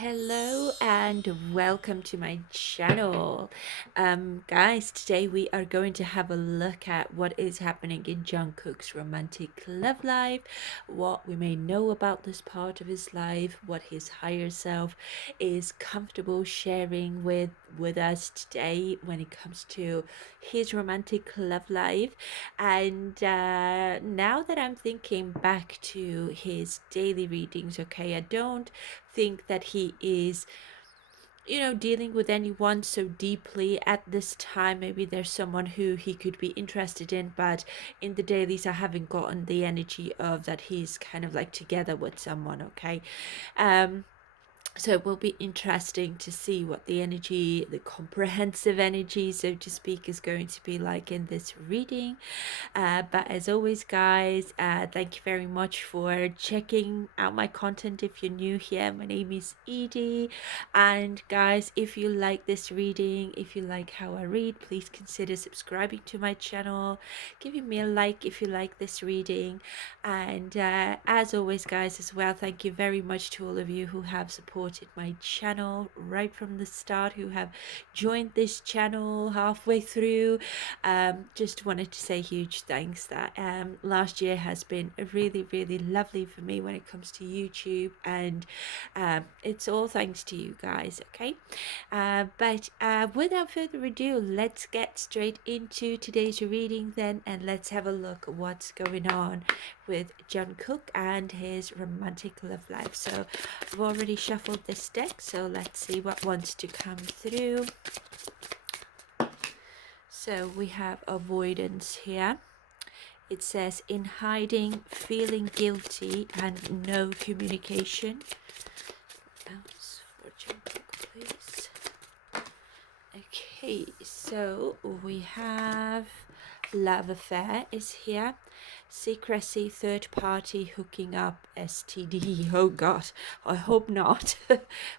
Hello and welcome to my channel. Guys, today we are going to have a look at what is happening in Jungkook's romantic love life, what we may know about this part of his life, what his higher self is comfortable sharing with us today when it comes to his romantic love life. And now that I'm thinking back to his daily readings, okay, I don't think that he is dealing with anyone so deeply at this time. Maybe there's someone who he could be interested in, but in the dailies I haven't gotten the energy of that he's kind of like together with someone. Okay. So it will be interesting to see what the comprehensive energy, so to speak, is going to be like in this reading. But as always, guys, thank you very much for checking out my content. If you're new here, my name is Edie. And guys, if you like this reading, if you like how I read, please consider subscribing to my channel, giving me a like if you like this reading. And as always, guys, as well, thank you very much to all of you who have supported my channel right from the start, who have joined this channel halfway through. Just wanted to say huge thanks that last year has been really lovely for me when it comes to YouTube, and it's all thanks to you guys. Okay. But without further ado, let's get straight into today's reading then, and let's have a look at what's going on with Jungkook and his romantic love life. So I've already shuffled this deck, so let's see what wants to come through. So we have avoidance here. It says in hiding, feeling guilty, and no communication. Else for Jungkook, please. Okay, so we have love affair is here. Secrecy, third party, hooking up, STD. Oh god, I hope not.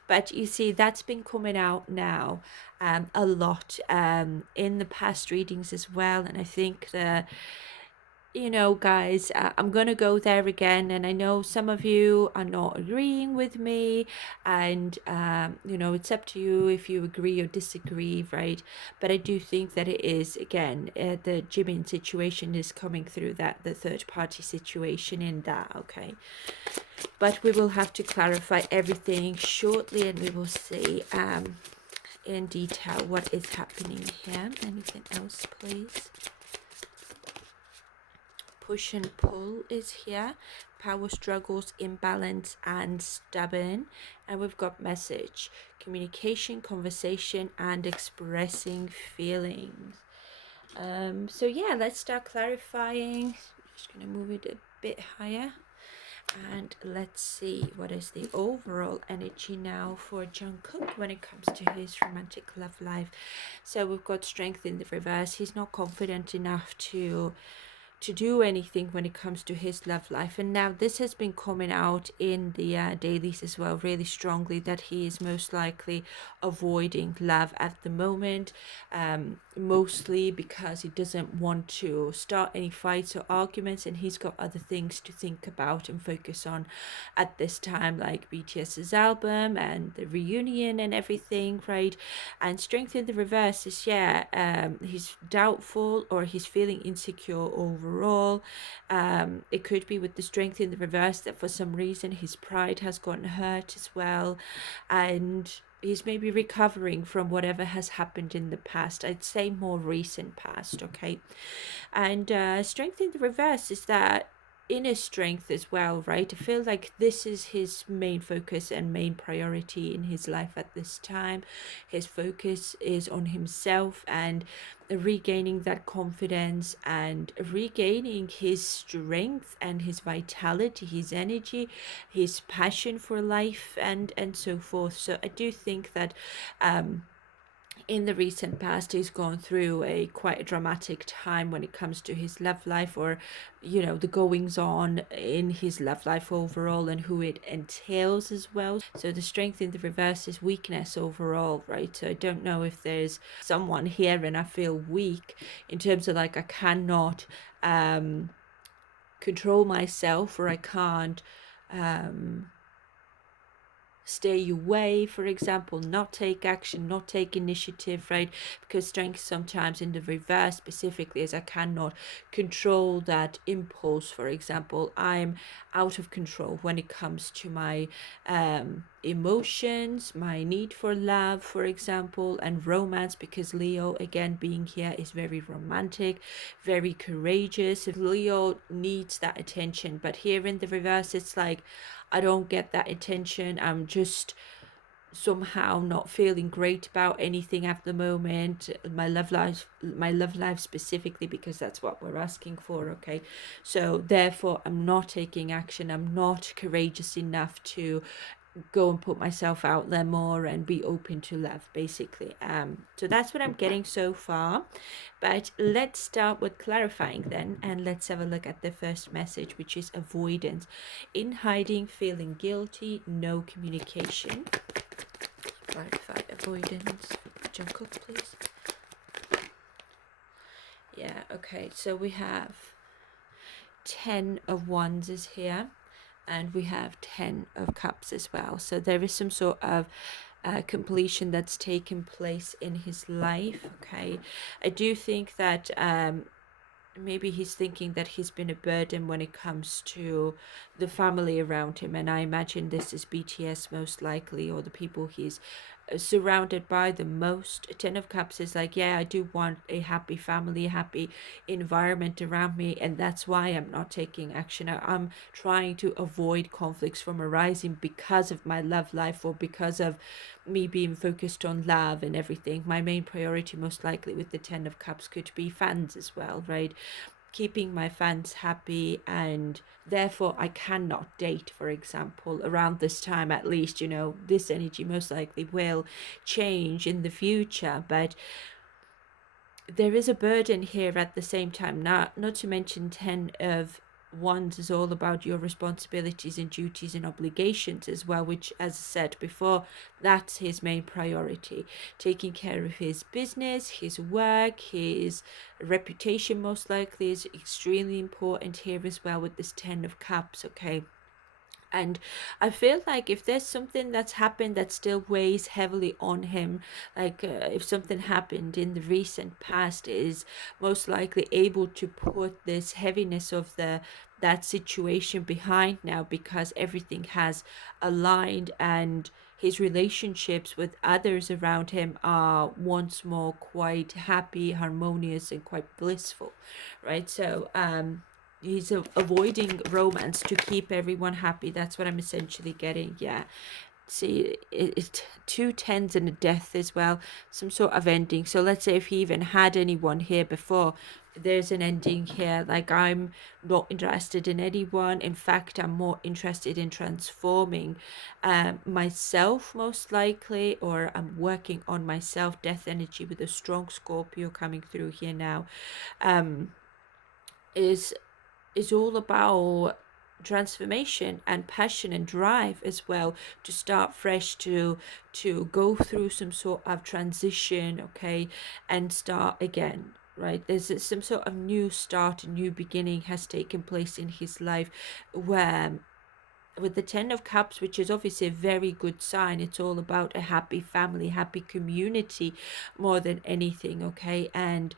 But you see, that's been coming out now a lot in the past readings as well. And I think guys, I'm gonna go there again, and I know some of you are not agreeing with me, and it's up to you if you agree or disagree, right? But I do think that it is, again, the Jimin situation is coming through, that the third party situation in that. Okay, but we will have to clarify everything shortly, and we will see in detail what is happening here. Anything else, please? Push and pull is here. Power struggles, imbalance, and stubborn. And we've got message, communication, conversation, and expressing feelings. So yeah, let's start clarifying. Just gonna move it a bit higher, and let's see what is the overall energy now for Jungkook when it comes to his romantic love life. So we've got strength in the reverse. He's not confident enough to do anything when it comes to his love life, and now this has been coming out in the dailies as well really strongly, that he is most likely avoiding love at the moment, mostly because he doesn't want to start any fights or arguments, and he's got other things to think about and focus on at this time, like BTS's album and the reunion and everything, right? And strength in the reverse is, he's doubtful, or he's feeling insecure overall. It could be with the strength in the reverse that for some reason his pride has gotten hurt as well, and he's maybe recovering from whatever has happened in the past. I'd say more recent past. Okay. And strength in the reverse is that inner strength as well, right? I feel like this is his main focus and main priority in his life at this time. His focus is on himself and regaining that confidence and regaining his strength and his vitality, his energy, his passion for life, and so forth. So I do think that in the recent past he's gone through quite a dramatic time when it comes to his love life, or the goings on in his love life overall and who it entails as well. So the strength in the reverse is weakness overall, right? So I don't know if there's someone here and I feel weak in terms of like I cannot control myself, or I can't stay away, for example, not take action, not take initiative, right? Because strength sometimes in the reverse specifically is I cannot control that impulse. For example, I'm out of control when it comes to my emotions, my need for love, for example, and romance, because Leo, again, being here, is very romantic, very courageous. If Leo needs that attention, but here in the reverse, it's like I don't get that attention. I'm just somehow not feeling great about anything at the moment. My love life specifically, because that's what we're asking for. Okay, so therefore I'm not taking action. I'm not courageous enough to go and put myself out there more and be open to love, basically. So that's what I'm getting so far, but let's start with clarifying then, and let's have a look at the first message, which is avoidance. In hiding, feeling guilty, no communication. Clarify avoidance. Jungkook, please. Yeah, okay, so we have 10 of Wands is here, and we have 10 of Cups as well. So there is some sort of completion that's taken place in his life. Okay, I do think that maybe he's thinking that he's been a burden when it comes to the family around him, and I imagine this is BTS most likely, or the people he's surrounded by the most. 10 of Cups is like, yeah, I do want a happy family, a happy environment around me, and that's why I'm not taking action. I'm trying to avoid conflicts from arising because of my love life, or because of me being focused on love and everything. My main priority most likely with the 10 of Cups could be fans as well, right? Keeping my fans happy, and therefore I cannot date, for example, around this time. At least, this energy most likely will change in the future, but there is a burden here at the same time. Not to mention 10 of Wands is all about your responsibilities and duties and obligations as well, which, as I said before, that's his main priority. Taking care of his business, his work, his reputation most likely is extremely important here as well with this 10 of Cups. Okay, and I feel like if there's something that's happened that still weighs heavily on him, like if something happened in the recent past, is most likely able to put this heaviness of that situation behind now, because everything has aligned, and his relationships with others around him are once more quite happy, harmonious, and quite blissful, right? So he's avoiding romance to keep everyone happy. That's what I'm essentially getting. Yeah, see, it 2 10s and a death as well, some sort of ending. So let's say if he even had anyone here before, there's an ending here. Like, I'm not interested in anyone. In fact, I'm more interested in transforming myself most likely, or I'm working on myself. Death energy with a strong Scorpio coming through here now is all about transformation and passion and drive as well, to start fresh, to go through some sort of transition, okay, and start again, right? There's some sort of new start, a new beginning has taken place in his life, where with the 10 of Cups, which is obviously a very good sign, it's all about a happy family, happy community more than anything, okay? And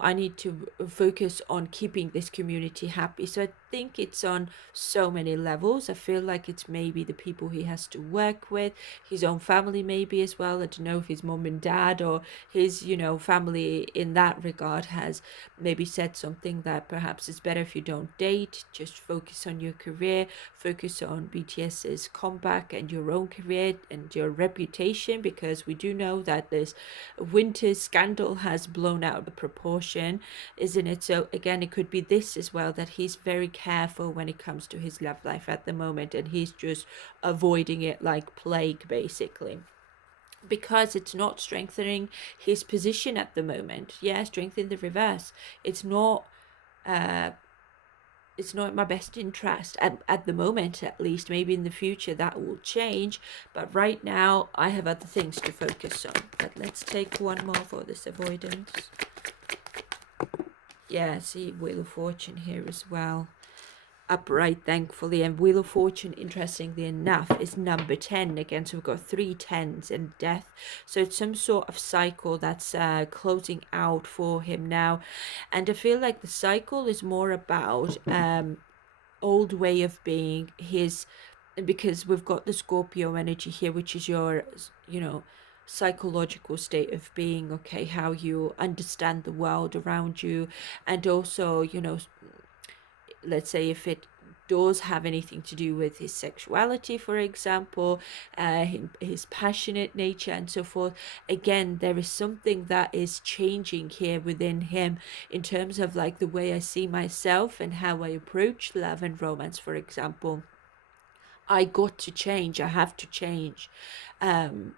I need to focus on keeping this community happy. So I think it's on so many levels. I feel like it's maybe the people he has to work with, his own family maybe as well. I don't know if his mom and dad or his, family in that regard has maybe said something that perhaps it's better if you don't date, just focus on your career, focus on BTS's comeback and your own career and your reputation, because we do know that this winter scandal has blown out of proportion, isn't it? So again, it could be this as well, that he's very careful when it comes to his love life at the moment, and he's just avoiding it like plague, basically, because it's not strengthening his position at the moment. Yeah, strength in the reverse. It's not in my best interest at the moment, at least. Maybe in the future that will change, but right now I have other things to focus on. But let's take one more for this avoidance. Yeah, see, Wheel of Fortune here as well. upright, thankfully. And Wheel of Fortune, interestingly enough, is number 10 again. So we've got 3 10s in death. So it's some sort of cycle that's closing out for him now. And I feel like the cycle is more about old way of being, his, because we've got the Scorpio energy here, which is your, psychological state of being, okay, how you understand the world around you. And also, let's say if it does have anything to do with his sexuality, for example, his passionate nature and so forth. Again, there is something that is changing here within him in terms of like the way I see myself and how I approach love and romance, for example. I got to change. I have to change,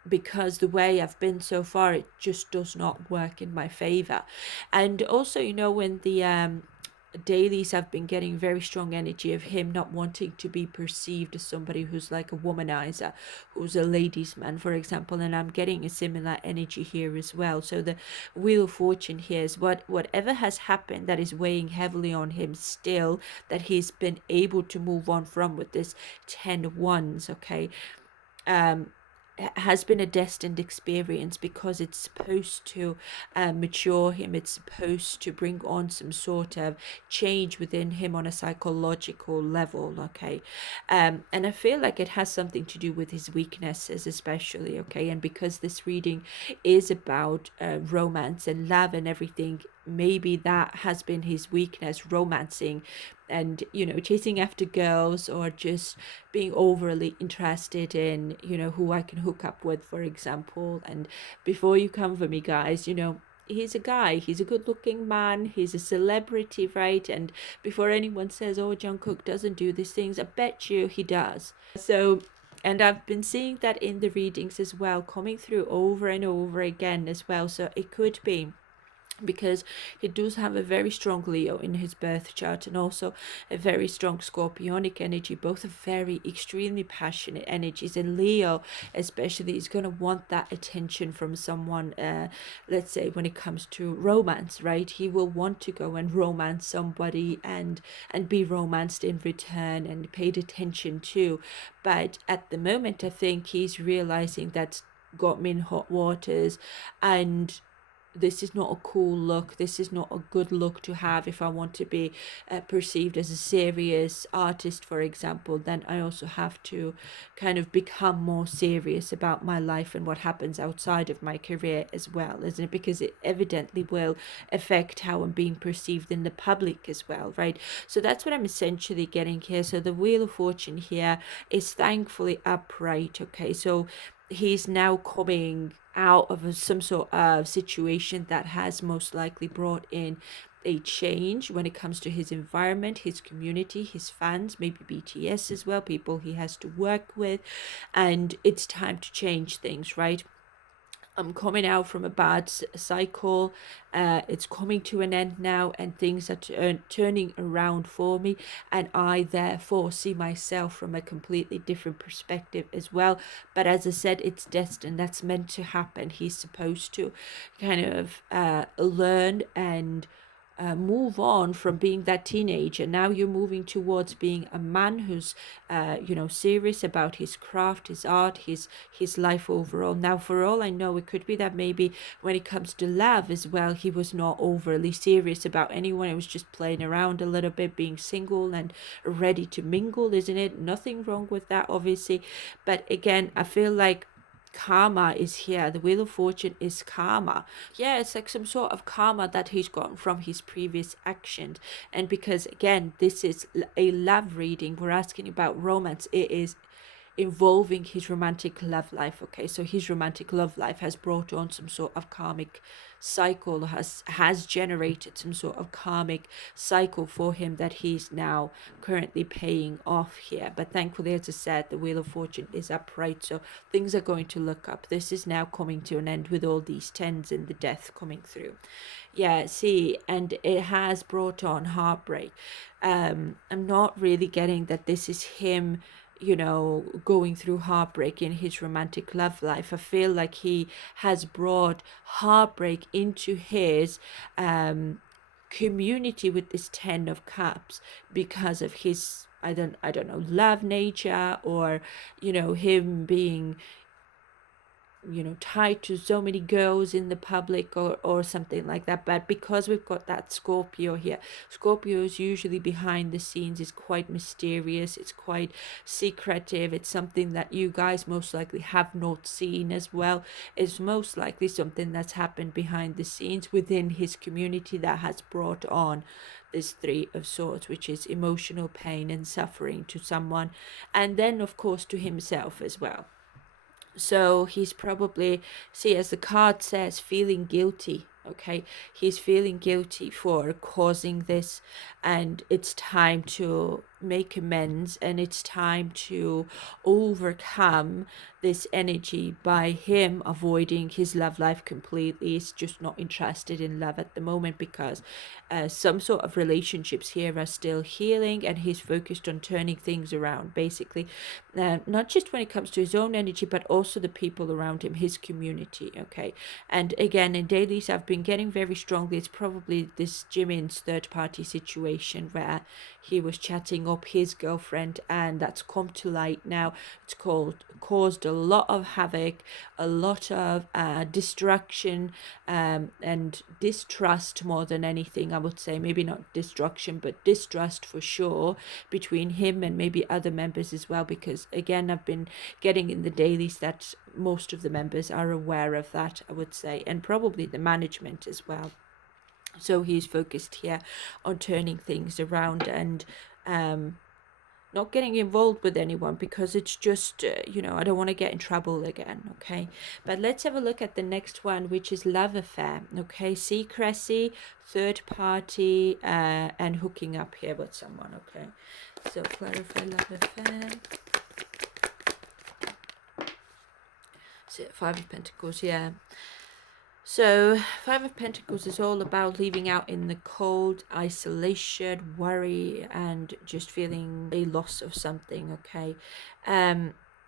because the way I've been so far, it just does not work in my favor. And also, when the dailies have been getting very strong energy of him not wanting to be perceived as somebody who's like a womanizer, who's a ladies man, for example. And I'm getting a similar energy here as well. So the Wheel of Fortune here is whatever has happened that is weighing heavily on him still, that he's been able to move on from with this 10 wands, okay, has been a destined experience, because it's supposed to mature him. It's supposed to bring on some sort of change within him on a psychological level, okay. And I feel like it has something to do with his weaknesses especially, okay. And because this reading is about romance and love and everything, maybe that has been his weakness, romancing and chasing after girls, or just being overly interested in who I can hook up with, for example. And before you come for me, guys, he's a guy, he's a good looking man, he's a celebrity, right? And before anyone says, oh, Jungkook doesn't do these things, I bet you he does. So, and I've been seeing that in the readings as well, coming through over and over again as well. So it could be because he does have a very strong Leo in his birth chart, and also a very strong Scorpionic energy. Both are very extremely passionate energies, and Leo especially is going to want that attention from someone. Let's say when it comes to romance, right? He will want to go and romance somebody and be romanced in return and paid attention to. But at the moment, I think he's realizing that's got me in hot waters, and this is not a cool look. This is not a good look to have if I want to be perceived as a serious artist, for example. Then I also have to kind of become more serious about my life and what happens outside of my career as well, isn't it? Because it evidently will affect how I'm being perceived in the public as well, right? So that's what I'm essentially getting here. So the Wheel of Fortune here is thankfully upright, okay? So he's now coming out of some sort of situation that has most likely brought in a change when it comes to his environment, his community, his fans, maybe BTS as well, people he has to work with. And it's time to change things, right? I'm coming out from a bad cycle. It's coming to an end now, and things are turning around for me. And I therefore see myself from a completely different perspective as well. But as I said, it's destined. That's meant to happen. He's supposed to kind of learn and move on from being that teenager. Now you're moving towards being a man who's serious about his craft, his art, his life overall. Now, for all I know, it could be that maybe when it comes to love as well, he was not overly serious about anyone. It was just playing around a little bit, being single and ready to mingle, isn't it? Nothing wrong with that, obviously. But again, I feel like karma is here. The Wheel of Fortune is karma. Yeah, it's like some sort of karma that he's gotten from his previous actions. And because again, this is a love reading, we're asking about romance. It is involving his romantic love life, okay? So his romantic love life has brought on some sort of karmic cycle, has generated some sort of karmic cycle for him that he's now currently paying off here. But thankfully, as I said, the Wheel of Fortune is upright, so things are going to look up. This is now coming to an end with all these tens and the death coming through. Yeah, see, and it has brought on heartbreak. I'm not really getting that this is him going through heartbreak in his romantic love life. I feel like he has brought heartbreak into his community with this 10 of cups because of his, I don't know, love nature, or him being tied to so many girls in the public, or something like that. But because we've got that Scorpio here, Scorpio is usually behind the scenes, is quite mysterious, it's quite secretive, it's something that you guys most likely have not seen as well. It's most likely something that's happened behind the scenes within his community that has brought on this Three of Swords, which is emotional pain and suffering to someone, and then of course to himself as well. So he's probably, see, as the card says, feeling guilty. Okay, he's feeling guilty for causing this, and it's time to make amends, and it's time to overcome this energy by him avoiding his love life completely. He's just not interested in love at the moment, because some sort of relationships here are still healing, and he's focused on turning things around, basically, not just when it comes to his own energy, but also the people around him, his community. Okay, and again, in dailies I've been getting very strongly, it's probably this Jimin's third party situation where he was chatting up his girlfriend, and that's come to light now. It's caused a lot of havoc, a lot of destruction, and distrust more than anything, I would say. Maybe not destruction, but distrust for sure, between him and maybe other members as well, because again, I've been getting in the dailies that most of the members are aware of that, I would say, and probably the management as well. So he's focused here on turning things around, and not getting involved with anyone, because it's just, I don't want to get in trouble again. Okay, but let's have a look at the next one, which is love affair. Okay, secrecy, third party, and hooking up here with someone. Okay, so clarify love affair. So Five of Pentacles, yeah. So Five of Pentacles is all about leaving out in the cold, isolation, worry, and just feeling a loss of something. Okay,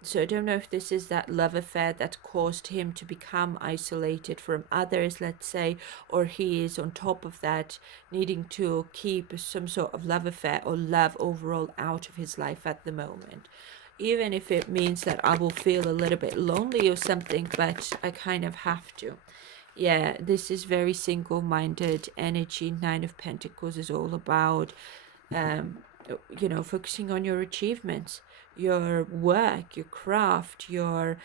so I don't know if this is that love affair that caused him to become isolated from others, let's say, or he is on top of that, needing to keep some sort of love affair or love overall out of his life at the moment. Even if it means that I will feel a little bit lonely or something, but I kind of have to. Yeah, this is very single-minded energy. Nine of Pentacles is all about, focusing on your achievements, your work, your craft, your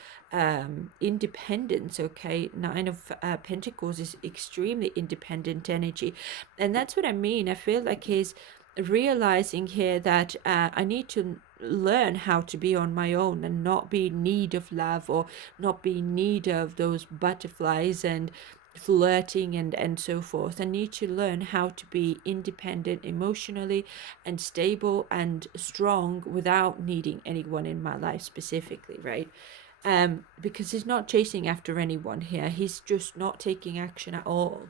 independence. Okay, Nine of Pentacles is extremely independent energy, and that's what I mean. I feel like he's realizing here that I need to learn how to be on my own and not be in need of love, or not be in need of those butterflies and flirting and so forth. I need to learn how to be independent emotionally and stable and strong without needing anyone in my life specifically, right? Because he's not chasing after anyone here, he's just not taking action at all.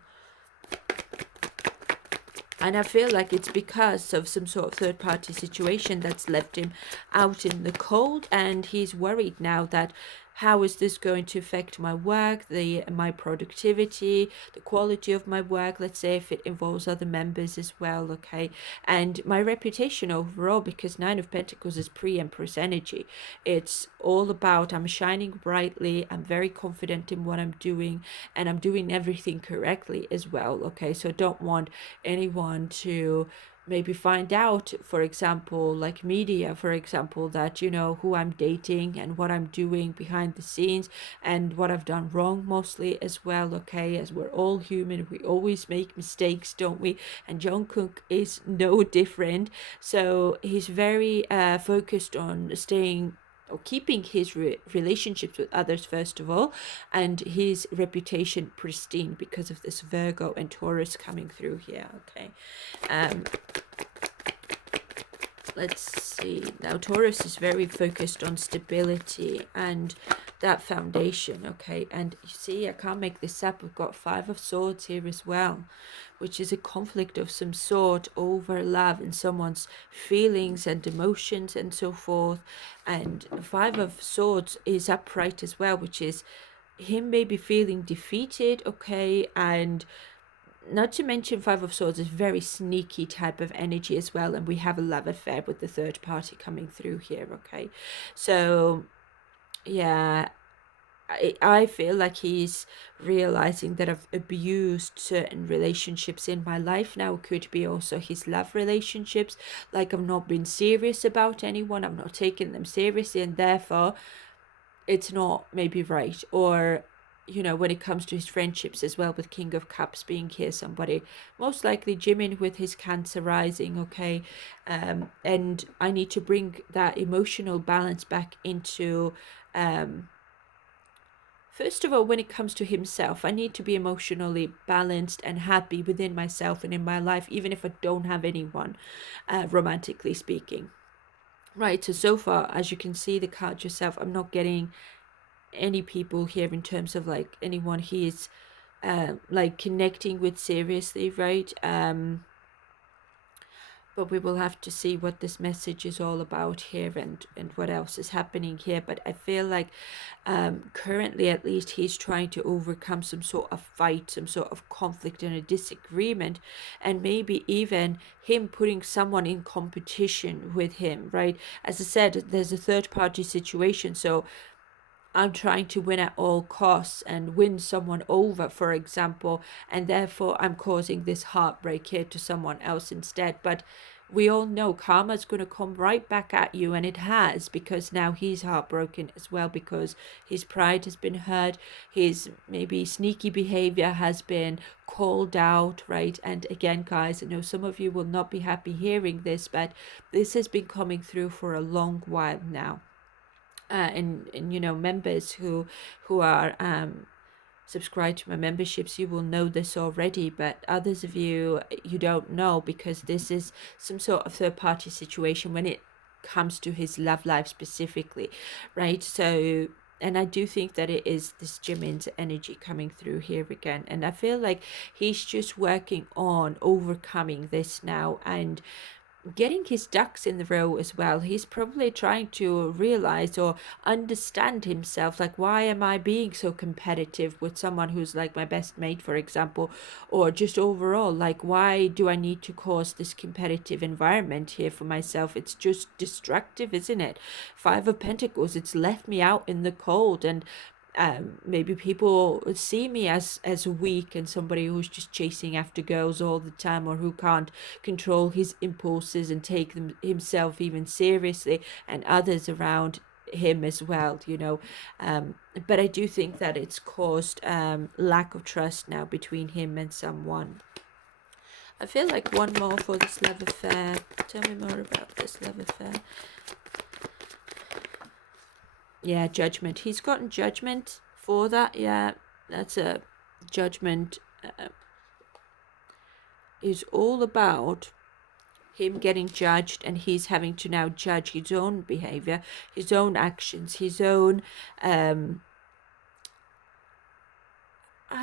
And I feel like it's because of some sort of third party situation that's left him out in the cold, and he's worried now that how is this going to affect my work, my productivity, the quality of my work, let's say if it involves other members as well, okay, and my reputation overall, because Nine of Pentacles is pre-Empress energy. It's all about I'm shining brightly, I'm very confident in what I'm doing, and I'm doing everything correctly as well, okay, so I don't want anyone to maybe find out, for example, like media, for example, that who I'm dating and what I'm doing behind the scenes and what I've done wrong mostly as well, okay, as we're all human, we always make mistakes, don't we? And Jungkook is no different. So he's very focused on staying or keeping his relationships with others first of all, and his reputation pristine because of this Virgo and Taurus coming through here. Okay, let's see. Now Taurus is very focused on stability and that foundation. Okay, and you see, I can't make this up, we've got Five of Swords here as well, which is a conflict of some sort over love and someone's feelings and emotions and so forth. And Five of Swords is upright as well, which is him maybe feeling defeated, okay, and not to mention Five of Swords is very sneaky type of energy as well, and we have a love affair with the third party coming through here. Okay, so yeah, I feel like he's realizing that I've abused certain relationships in my life now. It could be also his love relationships, like I've not been serious about anyone, I've not taken them seriously, and therefore it's not maybe right. Or when it comes to his friendships as well, with King of Cups being here, somebody most likely Jimin with his Cancer rising. Okay, and I need to bring that emotional balance back into first of all, when it comes to himself, I need to be emotionally balanced and happy within myself and in my life, even if I don't have anyone, romantically speaking. Right, so far, as you can see the card yourself, I'm not getting any people here in terms of like anyone he is like connecting with seriously, right? But we will have to see what this message is all about here, and what else is happening here. But I feel like currently, at least, he's trying to overcome some sort of fight, some sort of conflict and a disagreement, and maybe even him putting someone in competition with him, right? As I said, there's a third party situation, so I'm trying to win at all costs and win someone over, for example, and therefore I'm causing this heartbreak here to someone else instead. But we all know karma's going to come right back at you, and it has, because now he's heartbroken as well, because his pride has been hurt, his maybe sneaky behavior has been called out, right? And again, guys, I know some of you will not be happy hearing this, but this has been coming through for a long while now. And members who are subscribed to my memberships, you will know this already, but others of you, you don't know, because this is some sort of third party situation when it comes to his love life specifically, right? So, and I do think that it is this Jimin's energy coming through here again, and I feel like he's just working on overcoming this now and getting his ducks in the row as well. He's probably trying to realize or understand himself, like, why am I being so competitive with someone who's like my best mate, for example, or just overall, like, why do I need to cause this competitive environment here for myself? It's just destructive, isn't it? Five of Pentacles, it's left me out in the cold, and maybe people see me as weak and somebody who's just chasing after girls all the time, or who can't control his impulses and take them himself even seriously, and others around him as well, but I do think that it's caused lack of trust now between him and someone. I feel like one more for this love affair. Tell me more about this love affair. Yeah, Judgment. He's gotten Judgment for that. Yeah, that's a Judgment. Is all about him getting judged, and he's having to now judge his own behavior, his own actions, his own I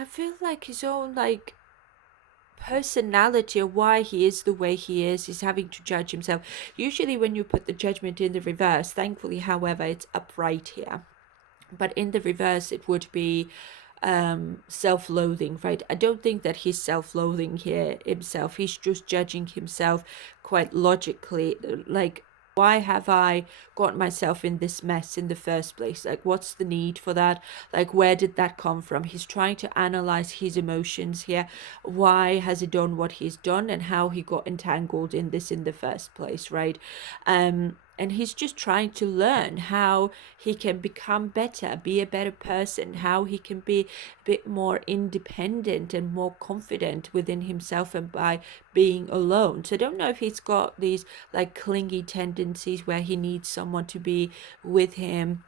feel like his own like personality, or why he is the way he is. He's having to judge himself. Usually when you put the Judgment in the reverse, thankfully, however, it's upright here, but in the reverse it would be self-loathing, right? I don't think that he's self-loathing here himself. He's just judging himself quite logically, like, why have I got myself in this mess in the first place? Like, what's the need for that? Like, where did that come from? He's trying to analyze his emotions here. Why has he done what he's done, and how he got entangled in this in the first place, right? And he's just trying to learn how he can become better, be a better person, how he can be a bit more independent and more confident within himself, and by being alone. So I don't know if he's got these like clingy tendencies where he needs someone to be with him,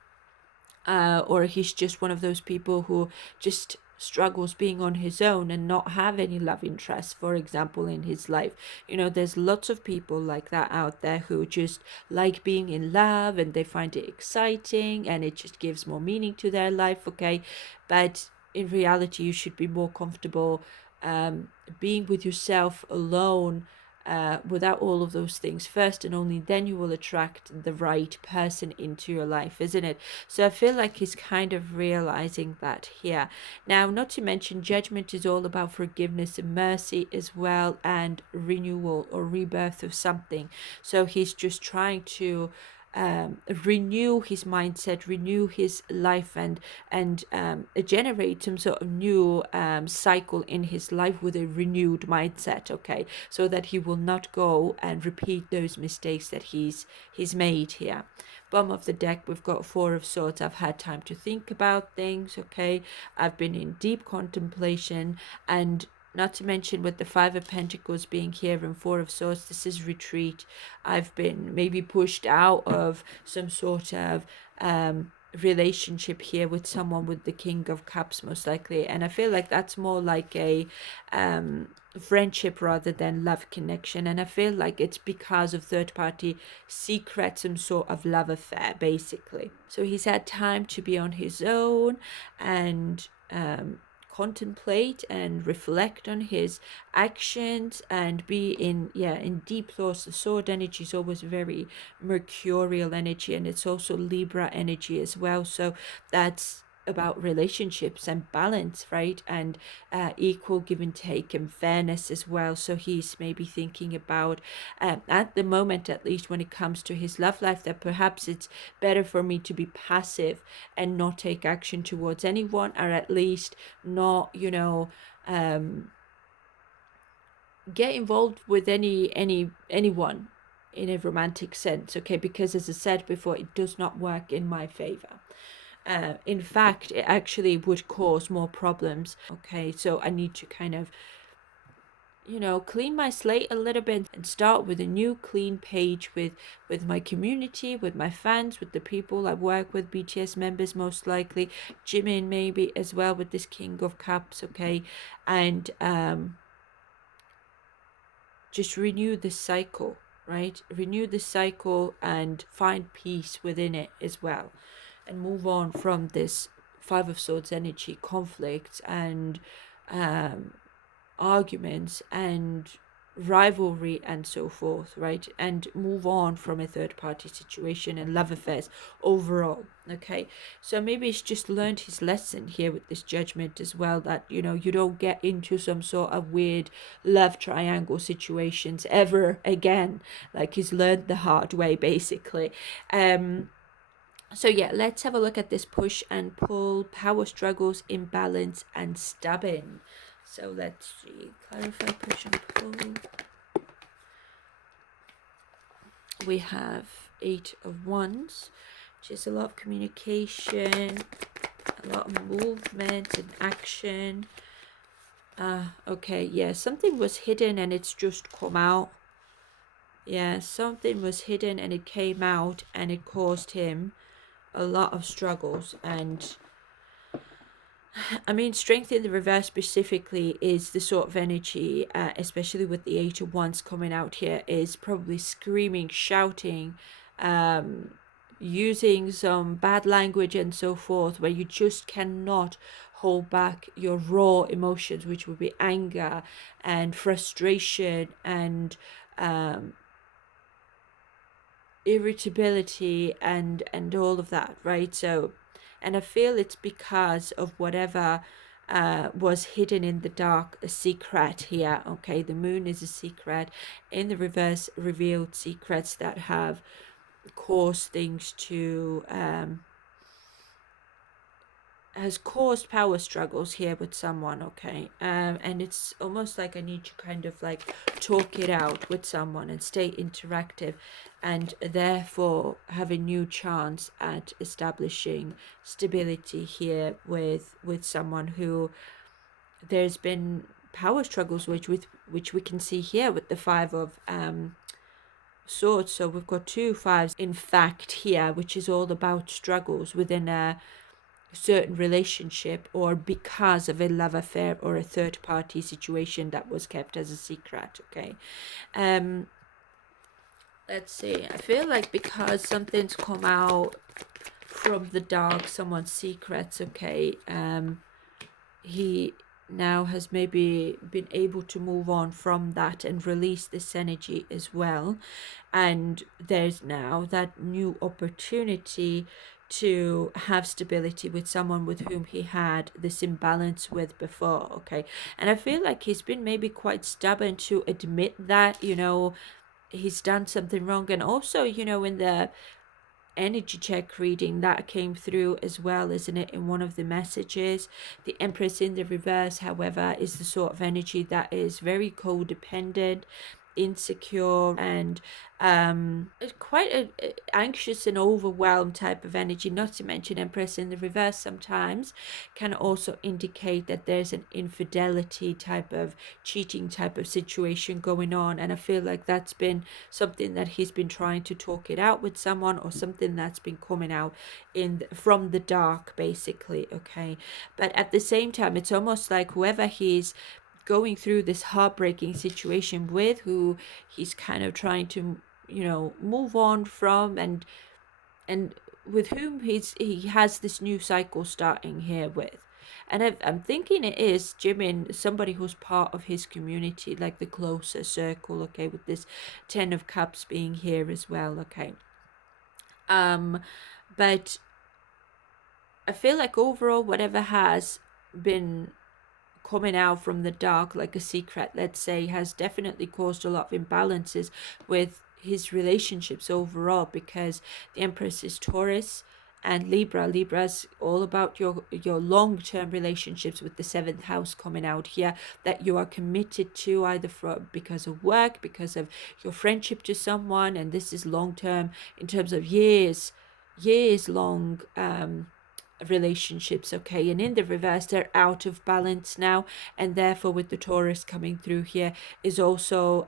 or he's just one of those people who just struggles being on his own and not have any love interest, for example, in his life. There's lots of people like that out there who just like being in love, and they find it exciting, and it just gives more meaning to their life. Okay, but in reality, you should be more comfortable being with yourself alone, without all of those things first, and only then you will attract the right person into your life, isn't it? So I feel like he's kind of realizing that here. Now, not to mention, judgment is all about forgiveness and mercy as well, and renewal or rebirth of something. So he's just trying to renew his mindset, renew his life, and generate some sort of new cycle in his life with a renewed mindset. Okay, so that he will not go and repeat those mistakes that he's made here. Bottom of the deck, we've got Four of Swords. I've had time to think about things. Okay, I've been in deep contemplation, and not to mention with the Five of Pentacles being here and Four of Swords, this is retreat. I've been maybe pushed out of some sort of relationship here with someone with the King of Cups, most likely. And I feel like that's more like a friendship rather than love connection. And I feel like it's because of third party secret, some sort of love affair, basically. So he's had time to be on his own and contemplate and reflect on his actions and be in deep thoughts. The sword energy is always very mercurial energy, and it's also Libra energy as well, so that's about relationships and balance, right? And equal give and take and fairness as well. So he's maybe thinking about, at the moment at least, when it comes to his love life, that perhaps it's better for me to be passive and not take action towards anyone, or at least not, get involved with anyone in a romantic sense. Okay, because as I said before, it does not work in my favor. In fact, it actually would cause more problems. Okay, so I need to kind of, clean my slate a little bit and start with a new clean page with my community, with my fans, with the people I work with, BTS members most likely, Jimin maybe as well, with this King of Cups. Okay, and just renew the cycle, right? Renew the cycle and find peace within it as well, and move on from this Five of Swords energy, conflicts and arguments and rivalry and so forth, right? And move on from a third party situation and love affairs overall. Okay, so maybe he's just learned his lesson here with this Judgment as well, that you don't get into some sort of weird love triangle situations ever again. Like, he's learned the hard way, basically. So yeah, let's have a look at this push and pull, power struggles, imbalance, and stubborn. So let's see, clarify, push and pull. We have Eight of Wands, which is a lot of communication, a lot of movement and action. Okay, yeah, something was hidden and it's just come out. Yeah, something was hidden and it came out, and it caused him a lot of struggles. And I mean, strength in the reverse specifically is the sort of energy, especially with the Eight of Wands coming out here, is probably screaming, shouting, using some bad language and so forth, where you just cannot hold back your raw emotions, which would be anger and frustration and irritability and all of that, right? So, and I feel it's because of whatever was hidden in the dark, a secret here. Okay, the moon is a secret. In the reverse, revealed secrets that have caused things to has caused power struggles here with someone. Okay, and it's almost like I need to kind of like talk it out with someone and stay interactive, and therefore have a new chance at establishing stability here with someone who there's been power struggles which we can see here with the Five of Swords. So we've got two fives in fact here, which is all about struggles within a certain relationship, or because of a love affair or a third party situation that was kept as a secret. Okay, let's see, I feel like because something's come out from the dark, someone's secrets. Okay, he now has maybe been able to move on from that and release this energy as well. And there's now that new opportunity to have stability with someone with whom he had this imbalance with before. Okay. And I feel like he's been maybe quite stubborn to admit that, he's done something wrong. And also, in the energy check reading that came through as well, isn't it, in one of the messages, the Empress in the reverse, however, is the sort of energy that is very codependent, insecure, and quite a anxious and overwhelmed type of energy. Not to mention Empress in the reverse sometimes can also indicate that there's an infidelity type of cheating type of situation going on, and I feel like that's been something that he's been trying to talk it out with someone, or something that's been coming out from the dark, basically. Okay, but at the same time, it's almost like whoever he's going through this heartbreaking situation with, who he's kind of trying to move on from, and with whom he has this new cycle starting here with. And I'm thinking it is Jimin, somebody who's part of his community, like the closer circle, okay, with this 10 of Cups being here as well, okay. But I feel like overall, whatever has been coming out from the dark like a secret, let's say, has definitely caused a lot of imbalances with his relationships overall, because the Empress is Taurus and Libra's all about your long-term relationships, with the 7th house coming out here, that you are committed to, either because of work, because of your friendship to someone, and this is long-term in terms of years long relationships. Okay, and in the reverse, they're out of balance now, and therefore with the Taurus coming through here is also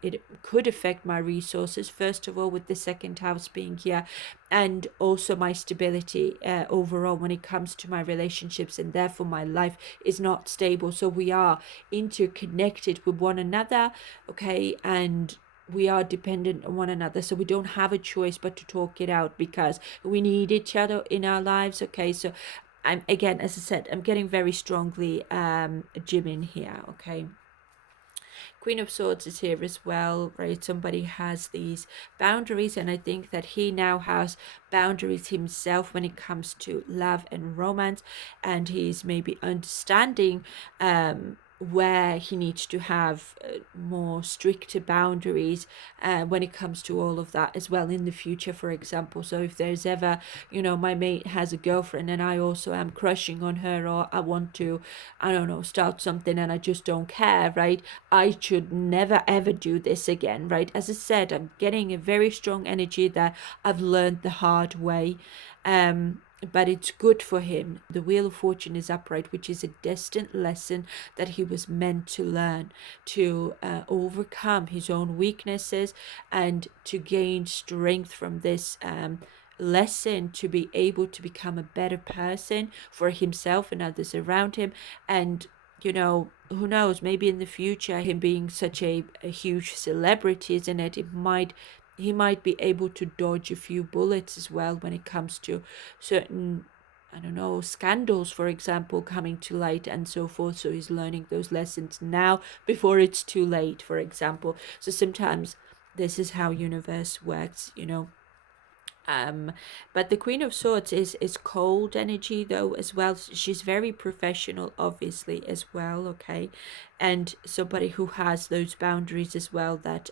it could affect my resources, first of all, with the 2nd house being here, and also my stability overall when it comes to my relationships, and therefore my life is not stable. So we are interconnected with one another, okay, and we are dependent on one another, so we don't have a choice but to talk it out, because we need each other in our lives. Okay, so I'm, again, as I said, I'm getting very strongly Jimin here. Okay, Queen of Swords is here as well, right? Somebody has these boundaries, and I think that he now has boundaries himself when it comes to love and romance, and he's maybe understanding where he needs to have more stricter boundaries when it comes to all of that as well in the future, for example. So if there's ever, my mate has a girlfriend and I also am crushing on her, or I want to, I don't know, start something and I just don't care, right? I should never ever do this again, right? As I said, I'm getting a very strong energy that I've learned the hard way. But it's good for him. The Wheel of Fortune is upright, which is a destined lesson that he was meant to learn, to overcome his own weaknesses and to gain strength from this lesson, to be able to become a better person for himself and others around him. And who knows, maybe in the future, him being such a huge celebrity, isn't it, he might be able to dodge a few bullets as well when it comes to certain, I don't know, scandals, for example, coming to light and so forth. So he's learning those lessons now before it's too late, for example. So sometimes this is how universe works. But the Queen of Swords is cold energy though as well. She's very professional, obviously, as well, okay, and somebody who has those boundaries as well, that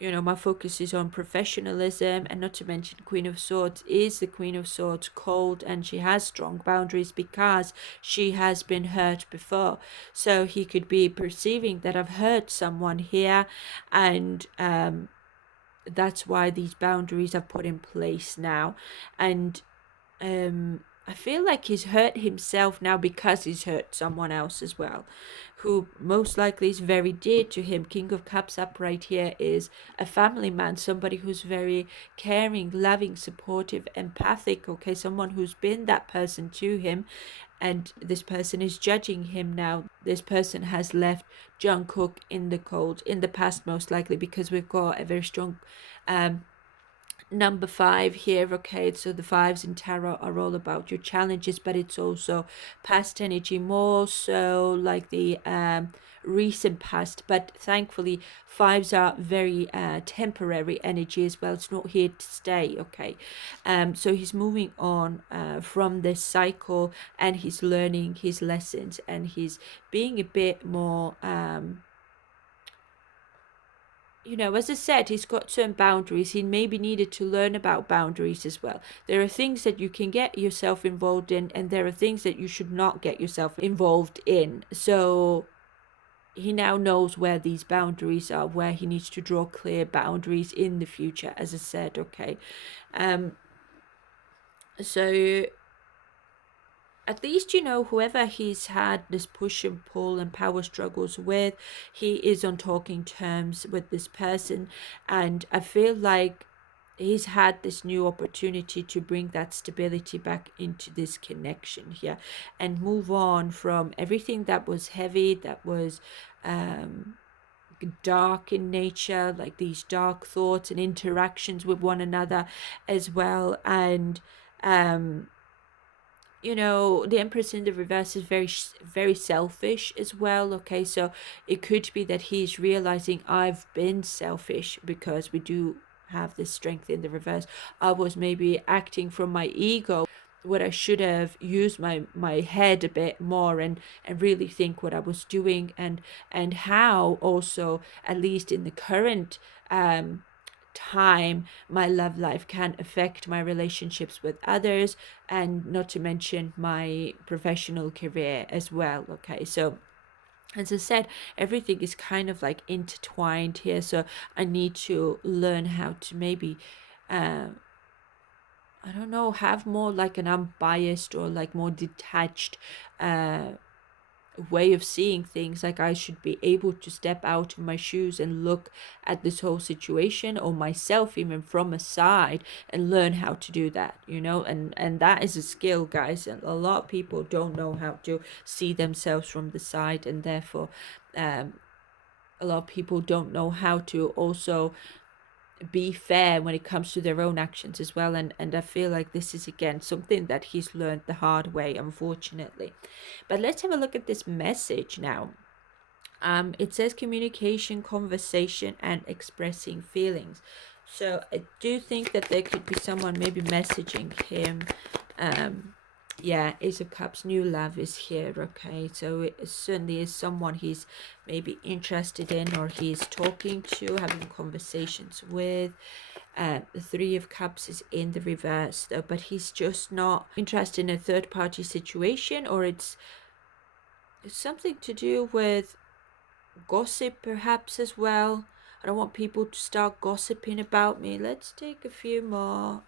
my focus is on professionalism. And not to mention, Queen of Swords is the Queen of Swords, cold, and she has strong boundaries because she has been hurt before. So he could be perceiving that I've hurt someone here, and that's why these boundaries are put in place now. And I feel like he's hurt himself now because he's hurt someone else as well, who most likely is very dear to him. King of Cups upright here is a family man, somebody who's very caring, loving, supportive, empathic, okay, someone who's been that person to him, and this person is judging him now. This person has left Jungkook in the cold in the past, most likely, because we've got a very strong number 5 here. Okay, so the fives in tarot are all about your challenges, but it's also past energy, more so like the recent past. But thankfully fives are very temporary energy as well. It's not here to stay. Okay, so he's moving on from this cycle, and he's learning his lessons, and he's being a bit more as I said, he's got certain boundaries. He maybe needed to learn about boundaries as well. There are things that you can get yourself involved in, and there are things that you should not get yourself involved in. So he now knows where these boundaries are, where he needs to draw clear boundaries in the future, as I said. Okay. So at least, whoever he's had this push and pull and power struggles with, he is on talking terms with this person. And I feel like he's had this new opportunity to bring that stability back into this connection here, and move on from everything that was heavy, that was dark in nature, like these dark thoughts and interactions with one another as well. And the Empress in the reverse is very selfish as well. Okay, so it could be that he's realizing I've been selfish, because we do have this strength in the reverse. I was maybe acting from my ego, what I should have used my head a bit more, and really think what I was doing, and how also, at least in the current time, my love life can affect my relationships with others, and not to mention my professional career as well. Okay, so as I said, everything is kind of like intertwined here, so I need to learn how to maybe I don't know, have more like an unbiased or like more detached way of seeing things. Like I should be able to step out of my shoes and look at this whole situation, or myself even from a side, and learn how to do that, and that is a skill, guys, and a lot of people don't know how to see themselves from the side, and therefore a lot of people don't know how to also be fair when it comes to their own actions as well. And I feel like this is again something that he's learned the hard way, unfortunately. But let's have a look at this message now. It says communication, conversation, and expressing feelings. So I do think that there could be someone maybe messaging him. Yeah, Ace of Cups, new love is here. Okay, so it certainly is someone he's maybe interested in, or he's talking to, having conversations with. The Three of Cups is in the reverse though, but he's just not interested in a third party situation, or it's something to do with gossip perhaps as well. I don't want people to start gossiping about me. Let's take a few more.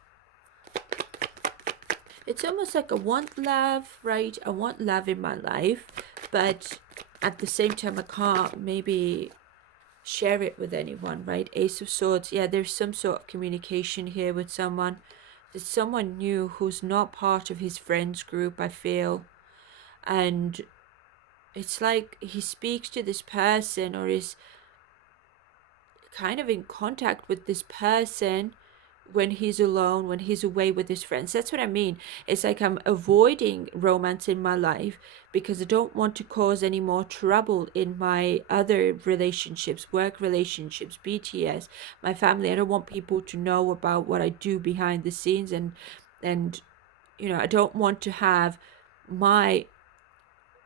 It's almost like I want love, right? I want love in my life, but at the same time I can't maybe share it with anyone, right? Ace of Swords. Yeah, there's some sort of communication here with someone. There's someone new who's not part of his friends group, I feel. And it's like he speaks to this person, or is kind of in contact with this person when he's alone, when he's away with his friends. That's what I mean. It's like I'm avoiding romance in my life because I don't want to cause any more trouble in my other relationships, work relationships, BTS, my family. I don't want people to know about what I do behind the scenes, and I don't want to have my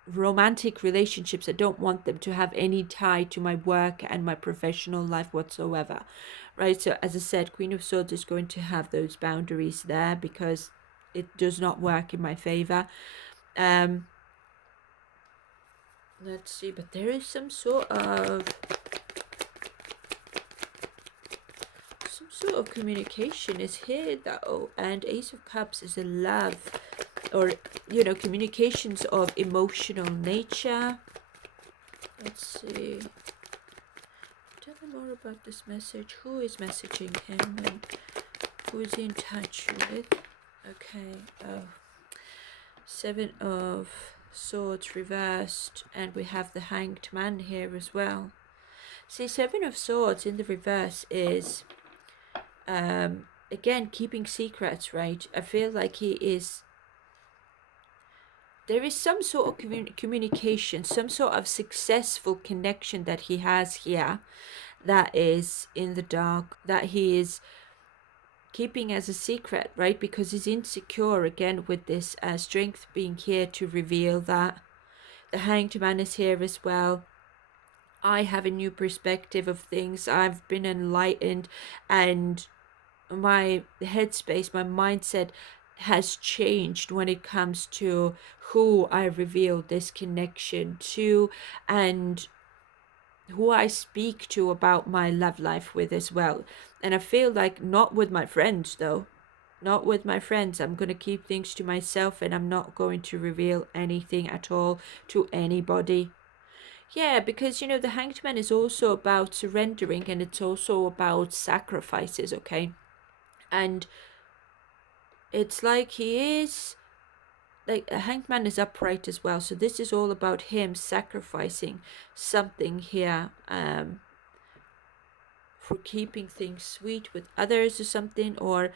romantic relationships, I don't want them to have any tie to my work and my professional life whatsoever, right? So as I said, Queen of Swords is going to have those boundaries there, because it does not work in my favor. Let's see, but there is some sort of communication is here though, and Ace of Cups is a love, or communications of emotional nature. Let's see, tell me more about this message. Who is messaging him, and who is he in touch with? Okay, Seven of Swords reversed, and we have the Hanged Man here as well. See, Seven of Swords in the reverse is again, keeping secrets, right? I feel like there is some sort of communication, some sort of successful connection that he has here that is in the dark, that he is keeping as a secret, right? Because he's insecure again with this strength being here to reveal that. The Hanged Man is here as well. I have a new perspective of things. I've been enlightened, and my headspace, my mindset has changed when it comes to who I reveal this connection to and who I speak to about my love life with as well. And I feel like not with my friends though. Not with my friends. I'm going to keep things to myself and I'm not going to reveal anything at all to anybody. Yeah, because the Hanged Man is also about surrendering and it's also about sacrifices, okay? And it's like he is like a Hanged Man is upright as well. So this is all about him sacrificing something here for keeping things sweet with others or something. Or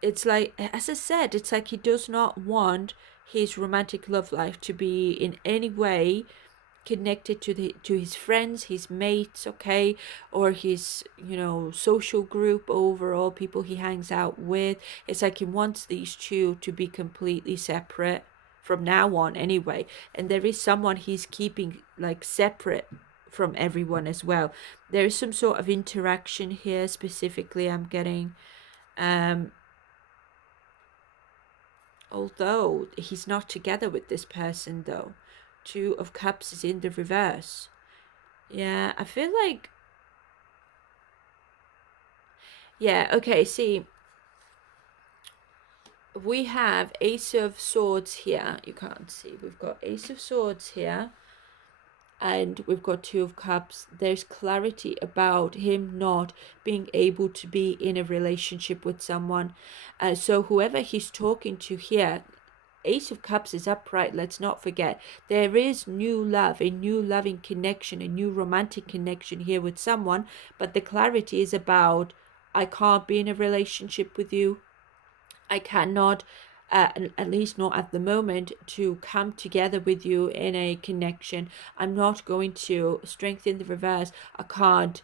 it's like, as I said, it's like he does not want his romantic love life to be in any way connected to his friends, his mates, okay, or his social group overall, people he hangs out with. It's like he wants these two to be completely separate from now on anyway, and there is someone he's keeping like separate from everyone as well. There is some sort of interaction here specifically I'm getting, although he's not together with this person though. Two of Cups is in the reverse. Yeah, I feel like... Yeah, okay, see, we have Ace of Swords here. You can't see. We've got Ace of Swords here. And we've got Two of Cups. There's clarity about him not being able to be in a relationship with someone. So whoever he's talking to here, Ace of Cups is upright. Let's not forget. There is new love, a new loving connection, a new romantic connection here with someone. But the clarity is about, I can't be in a relationship with you. I cannot, at least not at the moment, to come together with you in a connection. I'm not going to strengthen the reverse. I can't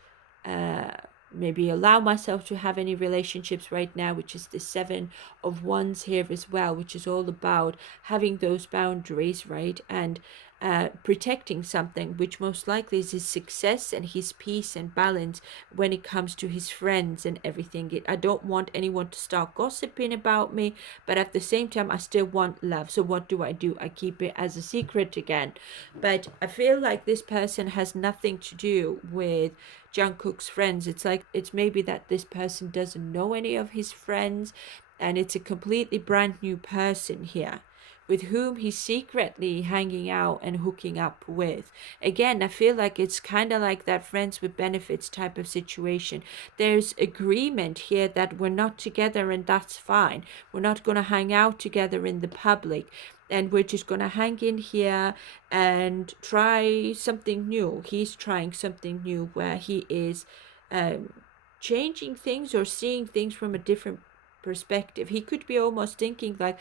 maybe allow myself to have any relationships right now, which is the Seven of Wands here as well, which is all about having those boundaries, right? And protecting something, which most likely is his success and his peace and balance when it comes to his friends and everything. I don't want anyone to start gossiping about me, but at the same time, I still want love. So what do? I keep it as a secret again. But I feel like this person has nothing to do with Jungkook's friends. It's like it's maybe that this person doesn't know any of his friends, and it's a completely brand new person here with whom he's secretly hanging out and hooking up with. Again, I feel like it's kind of like that friends with benefits type of situation. There's agreement here that we're not together and that's fine. We're not going to hang out together in the public, and we're just going to hang in here and try something new. He's trying something new where he is changing things or seeing things from a different perspective. He could be almost thinking like,